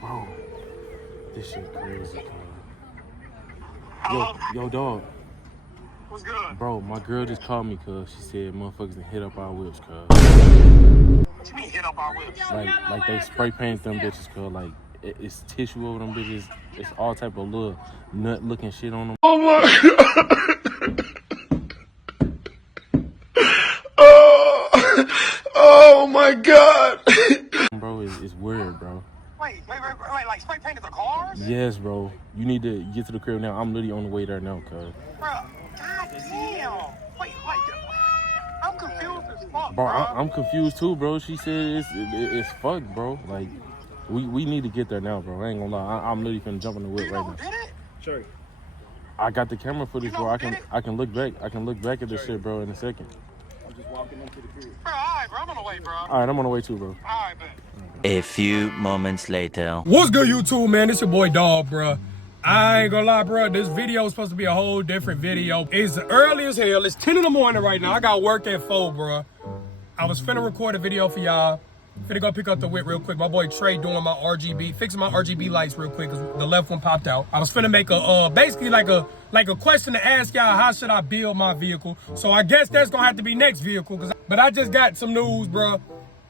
Bro, this shit crazy, cuz. Yo, dog. What's good? Bro, my girl just called me, cuz. She said motherfuckers done hit up our whips, cuz. What you mean hit up our whips? Like they spray paint them bitches, cuz. Like, it's tissue over them bitches. It's all type of little nut-looking shit on them. Oh my God. Oh my God. Bro, it's weird, bro. Wait, like spray painted the cars? Yes, bro. You need to get to the crib now. I'm literally on the way there now, cuz. Bro, god damn. Wait, I'm confused as fuck, Bro, bro. I'm confused too, bro. She said it's fucked, bro. Like, we need to get there now, bro. I ain't gonna lie. I'm literally finna jump in the whip right now. Did it? Sure. I got the camera footage, bro. I can look back. I can look back at this shit, bro, in a second. I'm just walking into the crib. Bro, alright, bro. I'm on the way, bro. Alright, I'm on the way too, bro. Alright, man. A few moments later. What's good, YouTube, man? It's your boy Dog, bro. I ain't gonna lie, bro. This video is supposed to be a whole different video. It's early as hell. It's 10 in the morning right now. I got work at 4, bro. I was finna record a video for y'all. Finna go pick up the whip real quick. My boy Trey doing my RGB, fixing my RGB lights real quick because the left one popped out. I was finna make a basically like a question to ask y'all, how should I build my vehicle? So I guess that's gonna have to be next vehicle. But I just got some news, bro,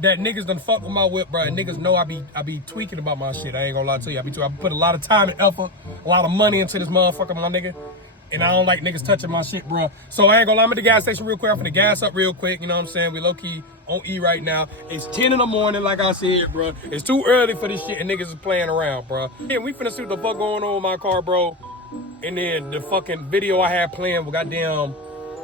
that niggas done fuck with my whip, bro. And niggas know I be tweaking about my shit. I ain't gonna lie to you. I put a lot of time and effort, a lot of money into this motherfucker, my nigga. And I don't like niggas touching my shit, bro. So I ain't gonna lie, I'm at the gas station real quick. I'm finna gas up real quick, you know what I'm saying? We low-key on E right now. It's 10 in the morning, like I said, bro. It's too early for this shit and niggas is playing around, bro. Yeah, we finna see what the fuck going on with my car, bro. And then the fucking video I had planned, goddamn,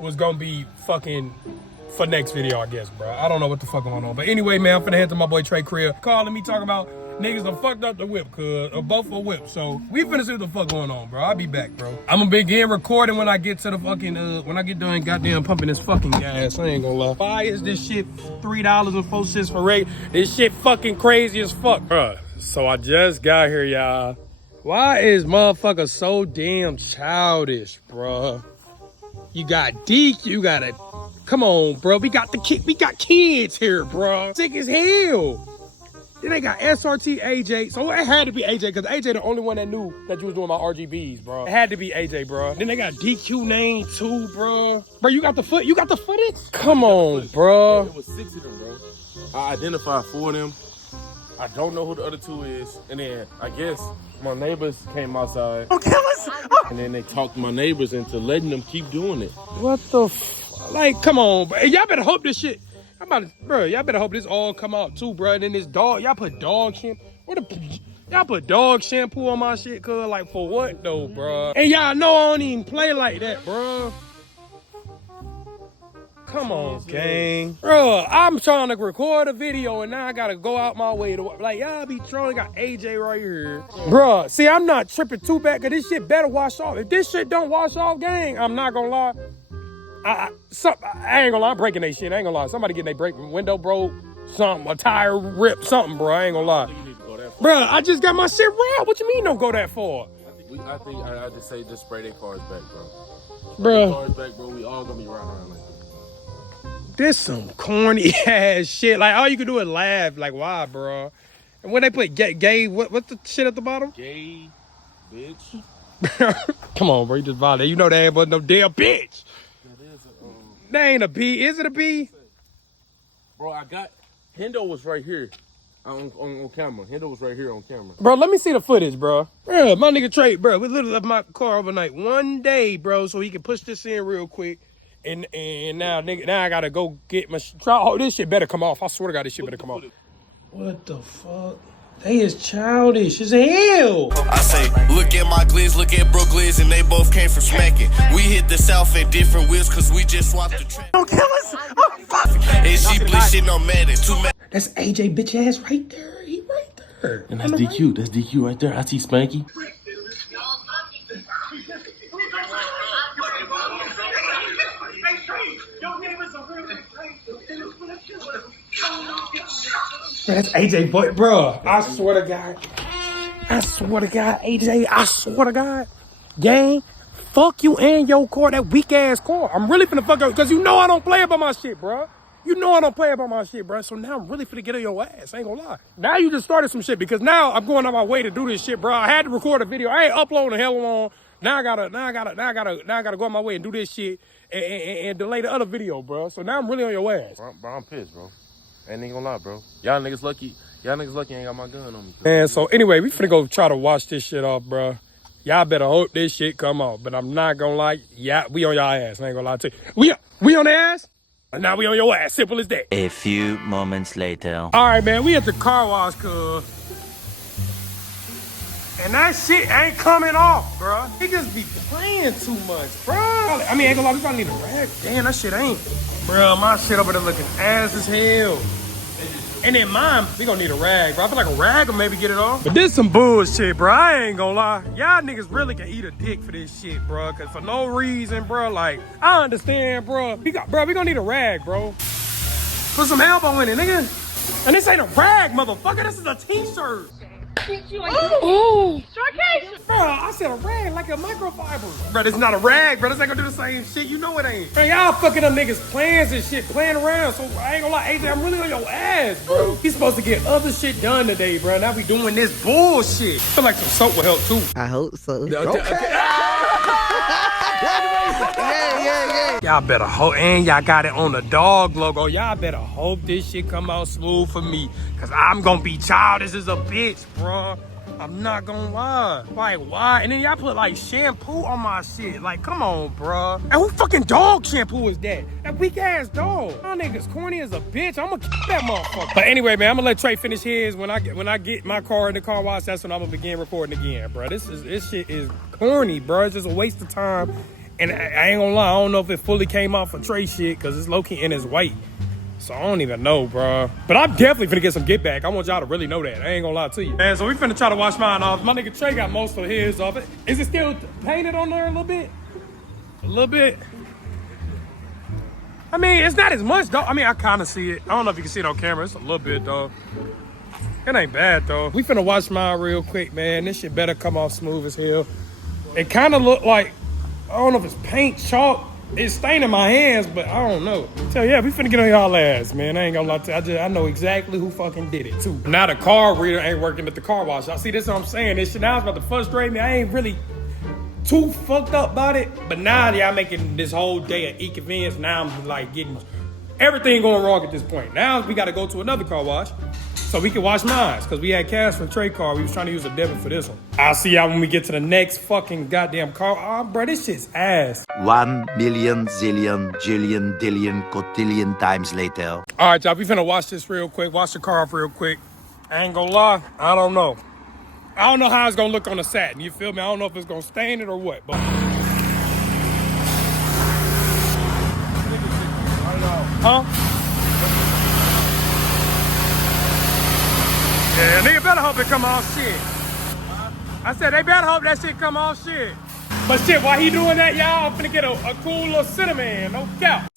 was gonna be fucking for next video, I guess, bro. I don't know what the fuck going on. But anyway, man, I'm finna head to my boy Trey crib. Calling me, talking about niggas done fucked up the whip, both a whip. So we finna see what the fuck going on, bro. I'll be back, bro. I'm gonna begin recording when I get to the fucking, when I get done goddamn pumping this fucking gas. I ain't gonna lie. Why is this shit $3.04 for rate? This shit fucking crazy as fuck, bro. So I just got here, y'all. Why is motherfucker so damn childish, bro? You got DQ, you got a... Come on, bro. We got kids here, bro. Sick as hell. Then they got SRT AJ. So it had to be AJ, because AJ the only one that knew that you was doing my RGBs, bro. It had to be AJ, bro. Then they got DQ name too, bro. Bro, you got the footage? Come on, bro. It was 6 of them, bro. I identified 4 of them. I don't know who the other 2 is. And then I guess my neighbors came outside. Don't kill us! And then they talked my neighbors into letting them keep doing it. What the like, come on, bro. Y'all better hope this shit. Bro, y'all better hope this all come out too, bro. And then this dog, y'all put dog shampoo. Y'all put dog shampoo on my shit, cuz, like, for what though, bro? And y'all know I don't even play like that, bro. Come on, gang. Bro, I'm trying to record a video and now I gotta go out my way to, like, y'all be trolling. Got AJ right here. Bro, see, I'm not tripping too bad because this shit better wash off. If this shit don't wash off, gang, I'm not gonna lie. I ain't gonna lie, I'm breaking they shit. I ain't gonna lie. Somebody getting their window broke, something, a tire ripped, something, bro. I ain't gonna lie. Bro, I just got my shit wrapped. What you mean don't go that far? I think I just say just spray their cars back, bro. Bro. Cars back, bro. We all gonna be riding around like this. This some corny ass shit. Like, all you can do is laugh. Like, why, bro? And when they put gay, what's the shit at the bottom? Gay, bitch. Come on, bro. You just violated. You know that ain't but no damn bitch. That ain't a B. Is it a B? Bro, Hendo was right here on camera. Hendo was right here on camera. Bro, let me see the footage, bro. Bro, my nigga Trey, bro, we literally left my car overnight one day, bro, so he can push this in real quick. And now, nigga, now I gotta go get my... Oh, this shit better come off. I swear to God, this shit better come off. What the fuck? They is childish as hell. I say, look at my glizz, look at bro glizz, and they both came from smacking. We hit the south in different wheels, cause we just swapped the track. Don't kill us! Oh, fuck! And she bleaching on Madden, too mad. That's AJ bitch ass right there. He right there. And that's DQ. Right. That's DQ right there. I see Spanky. That's AJ, boy, bro. I swear to God, AJ. I swear to God, gang. Fuck you and your car, that weak ass car. I'm really finna fuck up because you know I don't play about my shit, bro. You know I don't play about my shit, bro. So now I'm really finna get on your ass. I ain't gonna lie. Now you just started some shit because now I'm going on my way to do this shit, bro. I had to record a video. I ain't uploading hell long. Now I gotta go on my way and do this shit and delay the other video, bro. So now I'm really on your ass. Bro, I'm pissed, bro. Ain't gonna lie, bro. Y'all niggas lucky I ain't got my gun on me. Man, so anyway, we finna go try to wash this shit off, bro. Y'all better hope this shit come off. But I'm not gonna lie, yeah, we on y'all ass. I ain't gonna lie to you. We on their ass? And now we on your ass. Simple as that. A few moments later. All right, man, we at the car wash, cuz. And that shit ain't coming off, bro. He just be playing too much, bro. I mean, ain't gonna lie, we probably need a rag. Damn, that shit ain't. Bro, my shit over there looking ass as hell. And then mine, we gonna need a rag, bro. I feel like a rag will maybe get it off. But this some bullshit, bro. I ain't gonna lie. Y'all niggas really can eat a dick for this shit, bro. Cause for no reason, bro, like, I understand, bro. We gonna need a rag, bro. Put some elbow in it, nigga. And this ain't a rag, motherfucker. This is a t-shirt. Ooh. Bro, I said a rag like a microfiber. Bro, this not a rag, bro. This ain't gonna do the same shit. You know it ain't. Bro, y'all fucking up niggas' plans and shit, playing around. So I ain't gonna lie, AJ, I'm really on your ass, bro. He's supposed to get other shit done today, bro. Now we doing this bullshit. I feel like some soap will help too. I hope so. Yeah. Y'all better hope, and y'all got it on the dog logo. Y'all better hope this shit come out smooth for me. Cause I'm gonna be childish as a bitch, bro. I'm not gonna lie. Like, why? And then y'all put like shampoo on my shit. Like, come on, bro. And who fucking dog shampoo is that? That weak ass dog. My nigga's corny as a bitch. I'm gonna keep that motherfucker. But anyway, man, I'm gonna let Trey finish his. When I get my car in the car wash, that's when I'm gonna begin recording again, bro. This shit is corny, bro. It's just a waste of time. And I ain't gonna lie, I don't know if it fully came out for Trey shit, cause it's low key and it's white. So I don't even know, bro. But I'm definitely finna get some get back. I want y'all to really know that. I ain't gonna lie to you. Man, so we finna try to wash mine off. My nigga Trey got most of his off. Is it still painted on there a little bit? A little bit. I mean, it's not as much, though. I mean, I kinda see it. I don't know if you can see it on camera. It's a little bit, though. It ain't bad, though. We finna wash mine real quick, man. This shit better come off smooth as hell. It kinda look like, I don't know if it's paint, chalk. It's staining my hands, but I don't know. So yeah, we finna get on y'all ass, man. I ain't gonna lie to you. I know exactly who fucking did it, too. Now the car reader ain't working at the car wash. Y'all see, this is what I'm saying. This shit now is about to frustrate me. I ain't really too fucked up about it, but now y'all making this whole day an inconvenience. Now I'm like getting everything going wrong at this point. Now we gotta go to another car wash so we can wash mine, because we had cash for Trey car. We was trying to use a debit for this one. I'll see y'all when we get to the next fucking goddamn car. Oh, bro, this shit's ass. 1 million, zillion, jillion, dillion, cotillion times later. All right, y'all, we finna wash this real quick. Wash the car off real quick. I ain't gonna lie, I don't know. I don't know how it's gonna look on the satin. You feel me? I don't know if it's gonna stain it or what, but. Huh? Yeah, nigga better hope it come off shit. I said they better hope that shit come off shit. But shit, while he doing that, y'all, I'm finna get a cool little cinnamon, no doubt.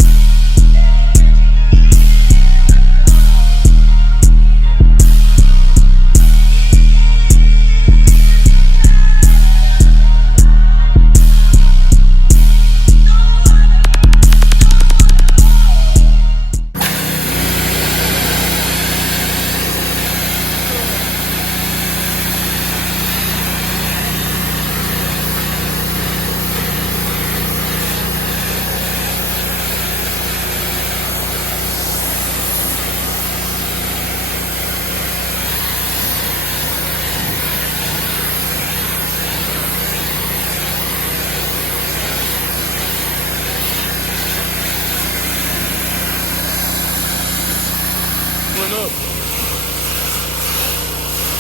Up.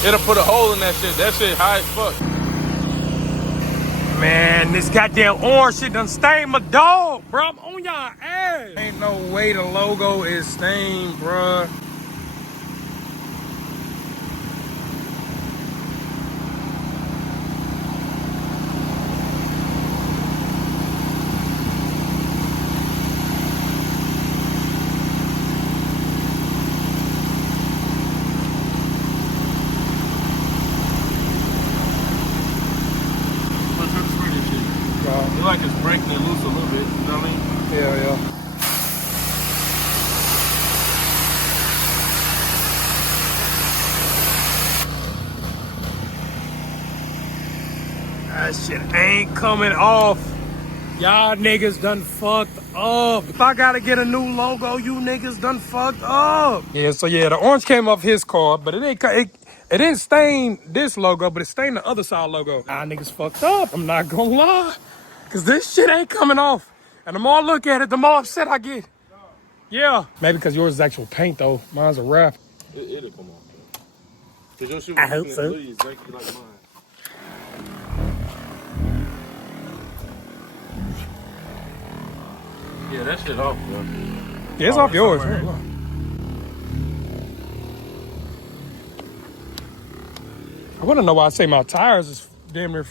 It'll put a hole in that shit. That shit high as fuck. Man, this goddamn orange shit done stained my dog, bro. I'm on y'all ass. Ain't no way the logo is stained, bro. It's like it's breaking it loose a little bit, you know what I mean? Yeah. That shit ain't coming off. Y'all niggas done fucked up. If I gotta get a new logo, you niggas done fucked up. Yeah, so yeah, the orange came off his car, but it didn't stain this logo, but it stained the other side logo. Y'all niggas fucked up. I'm not gonna lie. Cause this shit ain't coming off. And the more I look at it, the more upset I get. Yeah. Maybe because yours is actual paint though. Mine's a wrap. It'll come off, bro. Cause your shit I was hope so. literally exactly like mine. Yeah, that shit off, bro. Yeah, it's off yours. Right. I wanna know why I say my tires is damn near.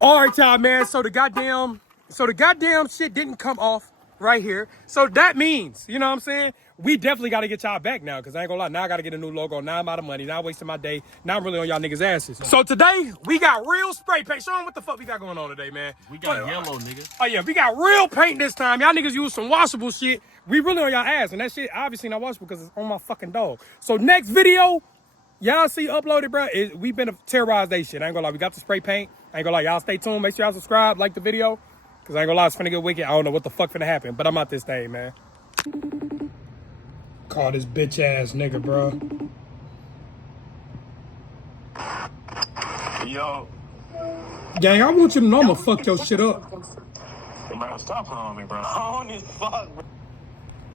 All right, y'all, man. So the goddamn shit didn't come off right here. So that means, you know what I'm saying? We definitely got to get y'all back now, because I ain't gonna lie. Now I got to get a new logo. Now I'm out of money. Now I'm wasting my day. Now I'm really on y'all niggas' asses. So today, we got real spray paint. Show them what the fuck we got going on today, man. We got yellow, nigga. Oh, yeah. We got real paint this time. Y'all niggas use some washable shit. We really on y'all ass. And that shit obviously not washable because it's on my fucking dog. So next video, y'all see uploaded, bro. We've been terrorized that shit. I ain't gonna lie. We got the spray paint. I ain't gonna lie. Y'all stay tuned. Make sure y'all subscribe, like the video. Because I ain't gonna lie. It's finna get wicked. I don't know what the fuck finna happen. But I'm out this thing, man. Call this bitch ass nigga, bro. Yo, Gang, I want you to know I'm gonna fuck your shit up. bro, stop calling me, bro. I don't need fuck, bro.